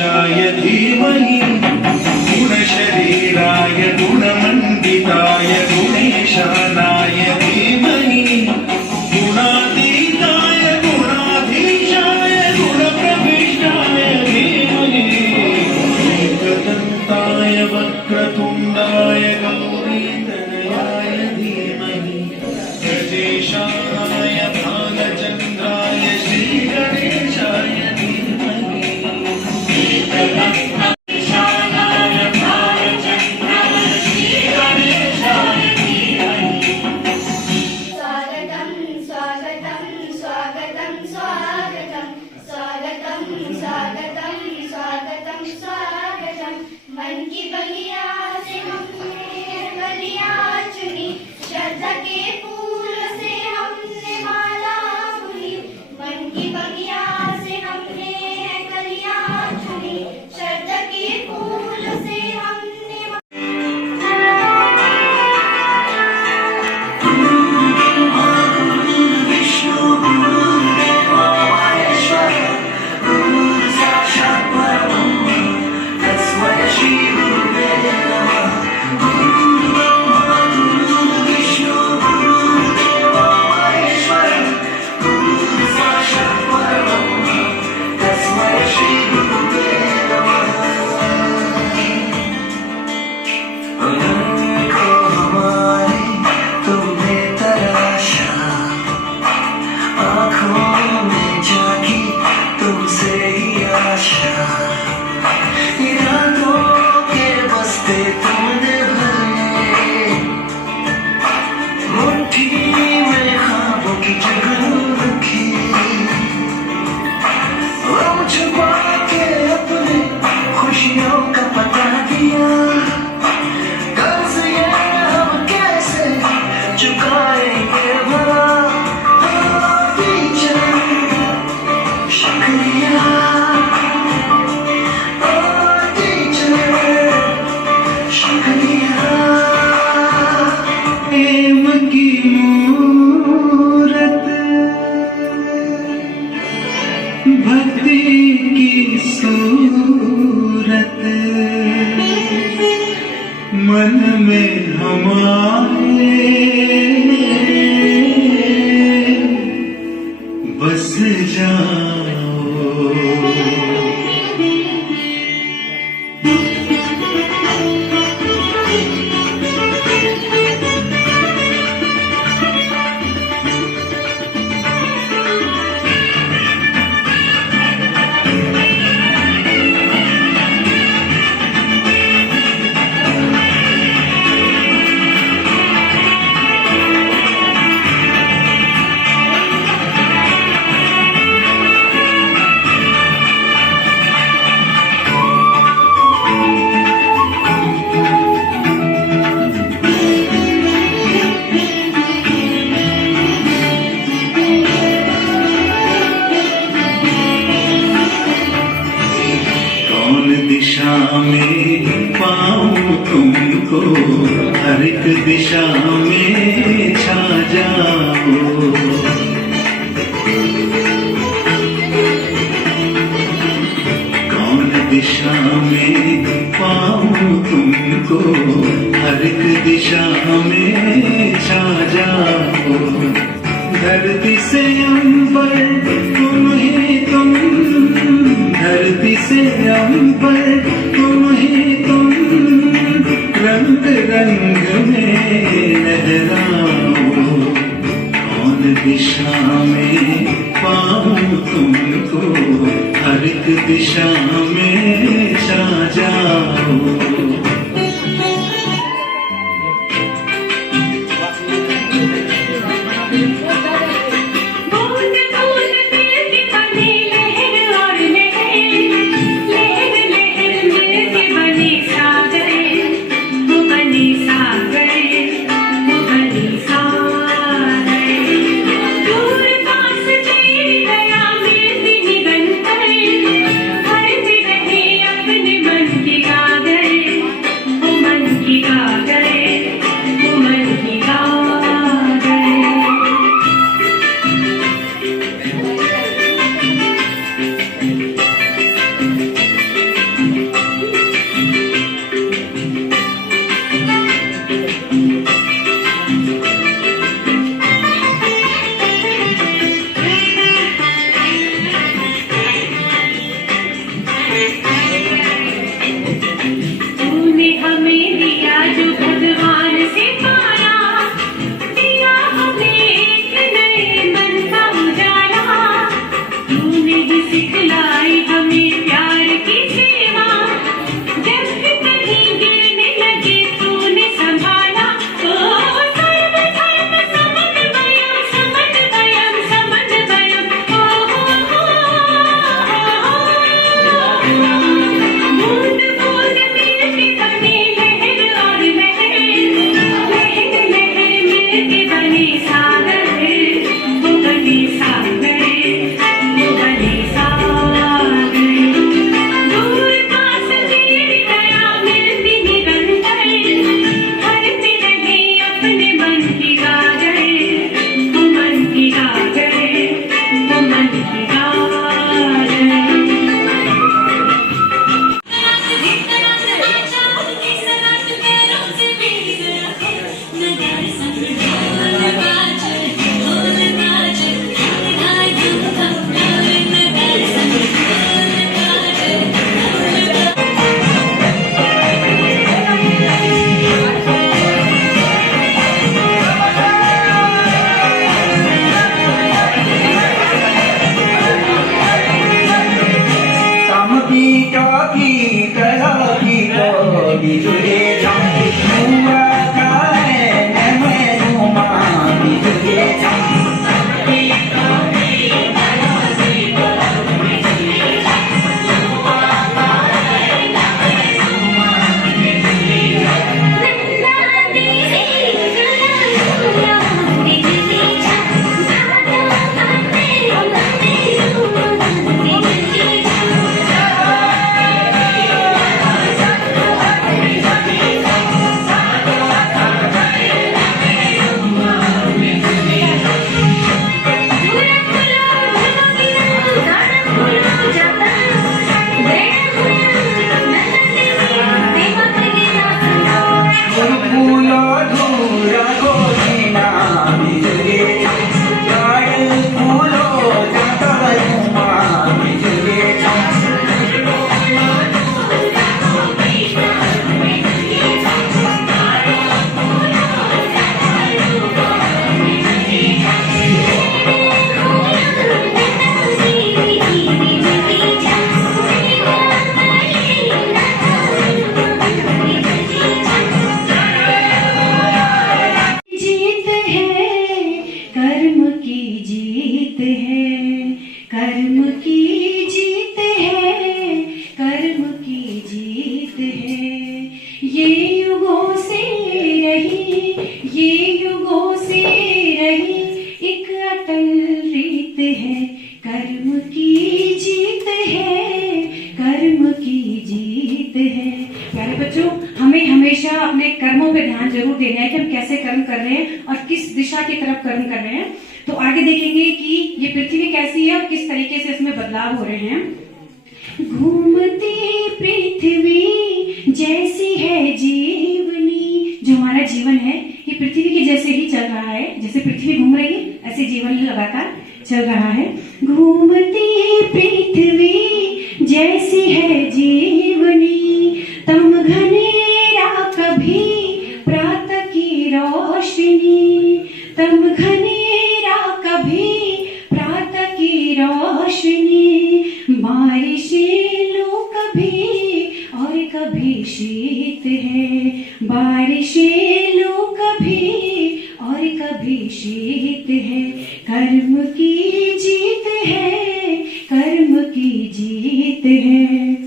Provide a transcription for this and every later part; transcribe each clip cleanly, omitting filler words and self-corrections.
गणेशाय धीमहि गुणशरीराय गुणमण्डिताय गुणेशानाय धीमहि गुणातीताय गुणाधीशाय गुणप्रविष्टाय धीमहि एकदन्ताय वक्रतुण्डाय गौरीतनयाय धीमहि गजेशाय भालचन्द्राय श्रीगणेशाय मन की बगिया से हमने कलियां चुनी, श्रद्धा के फूल से हमने माला बुनी। मन की बगिया से हमने कलियां चुनी, श्रद्धा के फूल से हमने भक्ति की सूरत मन में हमारे बस जाओ। दिशा में पाऊं तुमको, हर एक दिशा में छा जाओ। कौन दिशा में पाऊं तुमको, हर एक दिशा में छा जाओ। धरती से अंबर तुम ही तुम, धरती से अंबर तुम ही तुम, रंग रंग में बने सागर, वो बने सागर, वो बने सागर। दूर पास तेरी दया मिलती निरंतर, हरते रहे अपने मन की गागर, वो मन की गागर, वो मन की गागर। हमें हमेशा अपने कर्मों पे ध्यान जरूर देना है कि हम कैसे कर्म कर रहे हैं और किस दिशा की तरफ कर्म कर रहे हैं। तो आगे देखेंगे कि ये पृथ्वी कैसी है और किस तरीके से इसमें बदलाव हो रहे हैं। घूमती पृथ्वी जैसी है जीवनी, जो हमारा जीवन है ये पृथ्वी के जैसे ही चल रहा है, जैसे पृथ्वी घूम रही है ऐसे जीवन लगातार चल रहा है। घूमती पृथ्वी जैसी है जीवनी, तम घनेरा कभी प्रातः की रोशनी, तम घनेरा कभी प्रातः की रोशनी, बारिशें लो कभी और कभी शीत है, बारिशें लो कभी और कभी शीत है, कर्म की जीत है, कर्म की जीत है।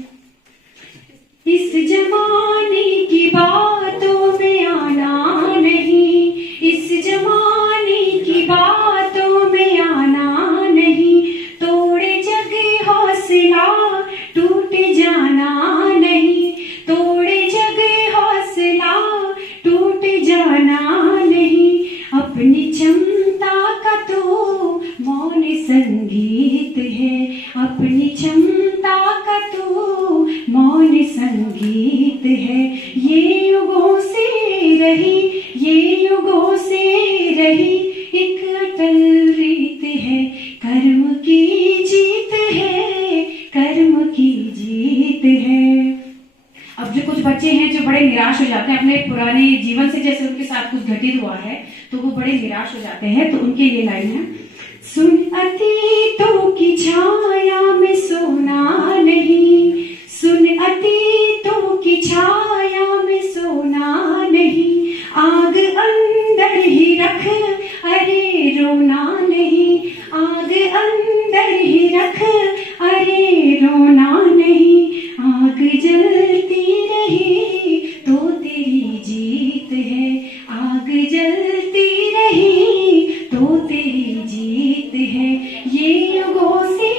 इस जमाने की बातों में आना नहीं, इस जमाने की बातों में आना नहीं, तोड़े जग हौसला टूट जाना नहीं, तोड़े जग हौसला टूट जाना नहीं, अपनी क्षमता का तो मौन संगीत है, अपनी क्षमता का तो मौन संगीत है। ये युगों से रही, ये युगों से रही एक अटल रीत है, कर्म की जीत है, कर्म की जीत है। अब जो कुछ बच्चे हैं जो बड़े निराश हो जाते हैं अपने पुराने जीवन से, जैसे उनके साथ कुछ घटित हुआ है तो वो बड़े निराश हो जाते हैं, तो उनके लिए लाइन है। सुन अतीतों की छाया में सोना नहीं, सुन अतीतों की छाया में सोना नहीं, आग अंदर ही रख अरे रोना नहीं, आग अंदर ही रख अरे रोना नहीं, आग जलती रही तो तेरी जीत है, आग जलती रही तो तेरी जीत है, ये युगों से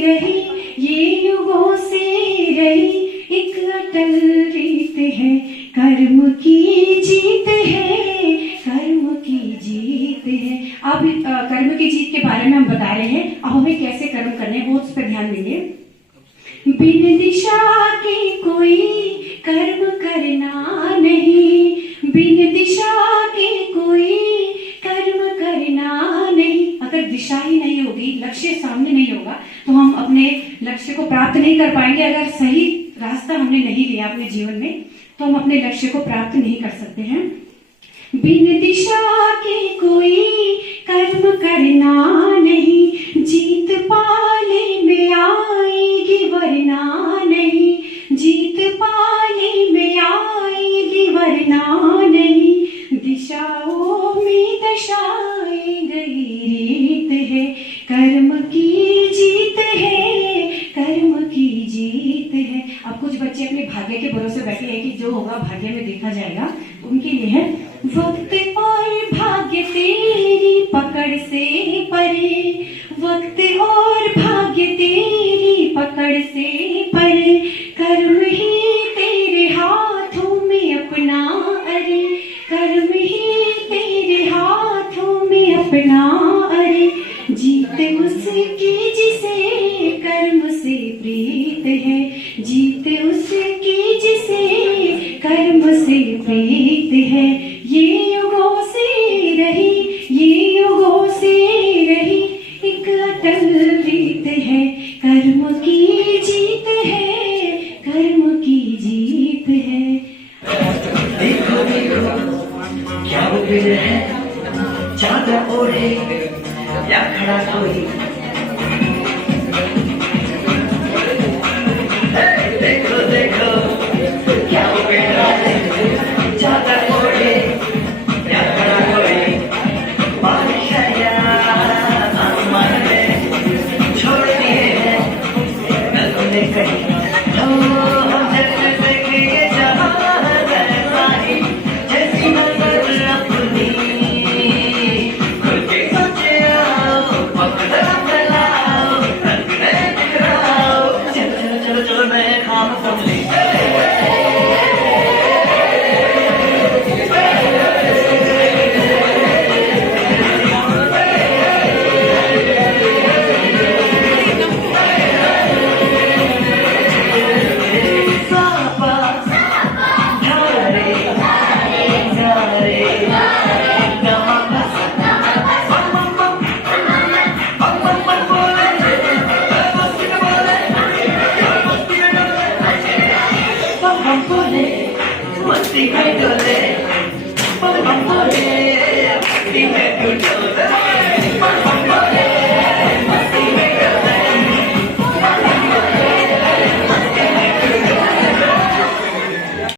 रही, ये युगों से रही एक अटल रीत है, कर्म की जीत है, कर्म की जीत है। अब कर्म की जीत के बारे में हम बता रहे हैं, अब हमें कैसे कर्म करने हैं वो उस पर ध्यान देंगे। बिन दिशा के कोई कर्म करना नहीं, बिन दिशा के कोई कर्म करना नहीं। अगर दिशा ही नहीं होगी, लक्ष्य सामने नहीं होगा, तो हम अपने लक्ष्य को प्राप्त नहीं कर पाएंगे। अगर सही रास्ता हमने नहीं लिया अपने जीवन में, तो हम अपने लक्ष्य को प्राप्त नहीं कर सकते हैं। बिन दिशा के कोई कर्म करना नहीं, जीत पाले में आएगी वरना नहीं, जीत पाले में आएगी वरना नहीं। दिशाओं में दशाएं गई रीत है, कर्म की जीत है, कर्म की जीत है। अब कुछ बच्चे अपने भाग्य के भरोसे बैठे हैं कि जो होगा भाग्य में देखा जाएगा, उनके लिए है वक्त और भाग्य तेरी पकड़ से परे, वक्त और भाग्य तेरी पकड़ से परे, कर्म ही तेरे हाथों में अपना, अरे कर्म ही तेरे हाथों में अपना, अरे जीत उसकी जिसे कर्म से प्रीत है, जीत उसकी जिसे कर्म से प्रीत है। ये युगों से रही, ये युगों से रही एक अटल रीत है, कर्म की जीत है, कर्म की जीत है। देखो देखो क्या वो पेड़ है, चादर ओढ़े या खड़ा कोई। देखो देखो क्या वो पेड़ है, चादर ओढ़े या खड़ा कोई। बारिश आया आसमान में छोड़ दिए हैं गलों ने कहीं, हम जैसे देखे जहाँ जैसा ही, जैसी नजर अपनी खुल के सोचे आओ, पकड़ फैलाओ, रंग में बिखराओ। चलो चलो चलो चलो मैं खाम सुन ली। मस्ती में डोले, बम बम बोले।